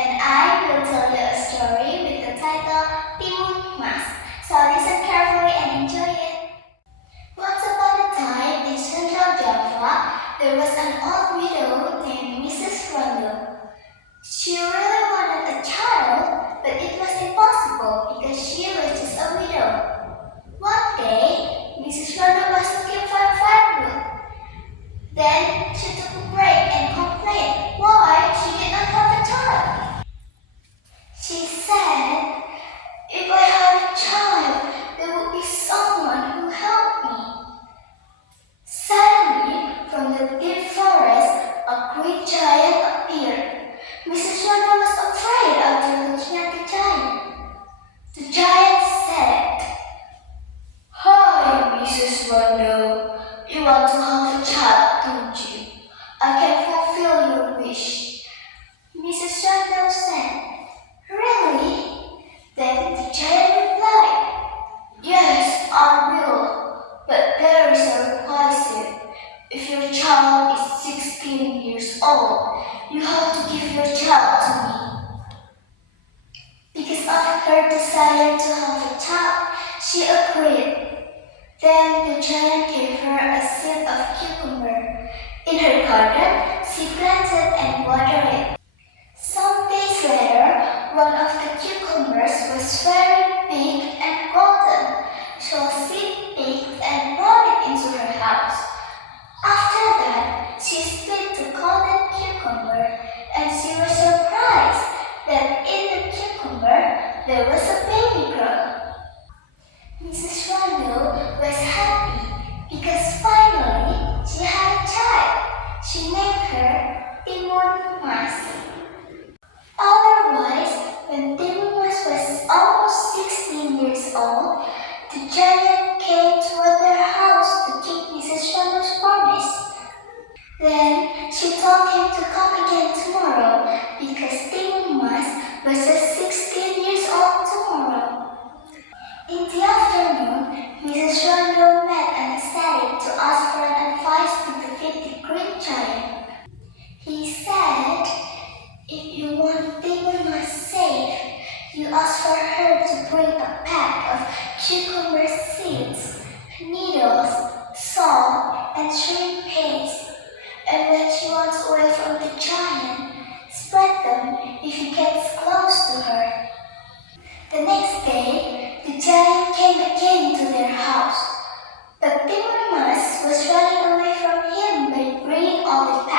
and I will tell you a story with the title Timun Mas. So listen carefully and enjoy it. Once upon a time in Central Java, there was an old widow named Mrs. Rondo. She really wanted a child, but it was impossible because she was just a widow. One day, Mrs. Rondo was looking for firewood. Then she took a break and complained why she did not have a child. She said, if I had a child, there would be someone who helped me. Suddenly, from the deep forest, a great giant appeared. Mrs. Rondo was afraid after looking at the giant. The giant said, "Hi, Mrs. Rondo. You want to have a child, don't you? I can fulfill your wish." Mrs. Rondo said, "Really?" Then the giant replied, "Yes, I will. But there is a requisite. If your child is 16 years old, you have to give your child to me." Because of her desire to have a child, she agreed. Then the giant gave her a seed of cucumber. In her garden, she planted and watered it. Some days later, one of the cucumbers was very big and golden, so she picked and brought it into her house. After that, she split the golden cucumber, and she was surprised that in the cucumber there was a baby girl. Mrs. Rondo was happy because finally she had a child. She named her Timun Mas. Otherwise, when Timun Mas was almost 16 years old, the giant came toward their house to keep Mrs. Rondo's promise. Then she told him to come again tomorrow because Timun Mas was just 16 years old tomorrow. In the afternoon, Mrs. Rondo met and decided to ask for an advice to defeat the great giant. He said, if you want Timun Mas safe, you ask for her to bring a pack of cucumber seeds, needles, salt, and shrimp paste. And when she wants away from the giant, spread them if he gets close to her. The next day, the giant came again to their house, but Timun Mas was running away from him by bringing all the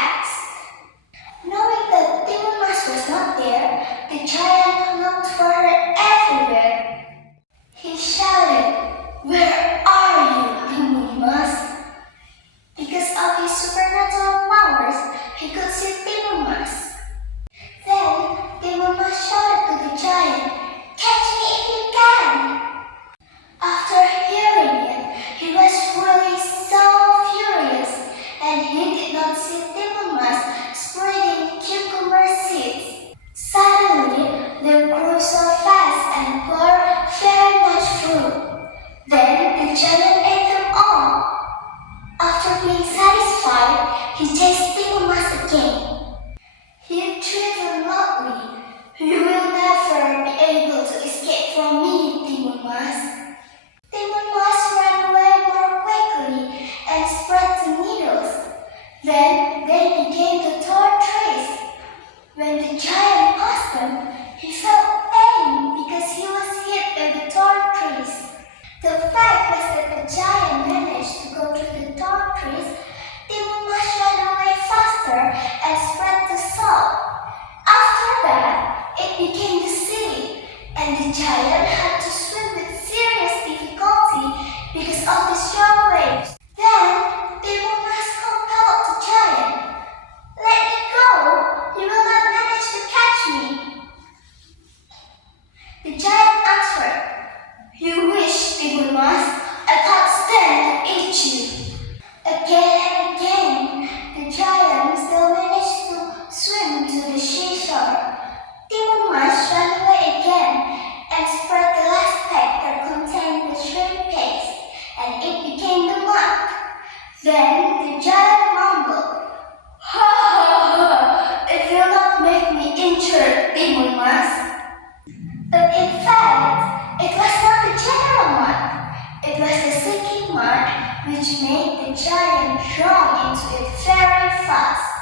green giant drowned into it very fast.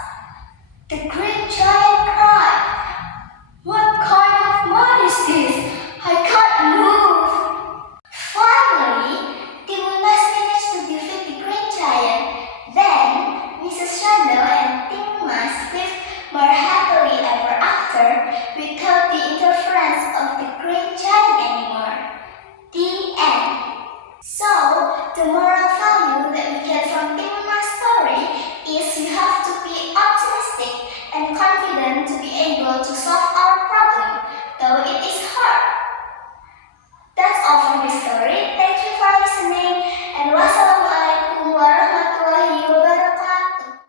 The green giant cried, "What kind of mud is this? I can't move!" Finally, Timun Mas managed to defeat the green giant. Then, Mrs. Chandel and Timun Mas lived more happily ever after without the interference of the green giant anymore. The end. So, the moral value that we get from Timun Mas' story is you have to be optimistic and confident to be able to solve our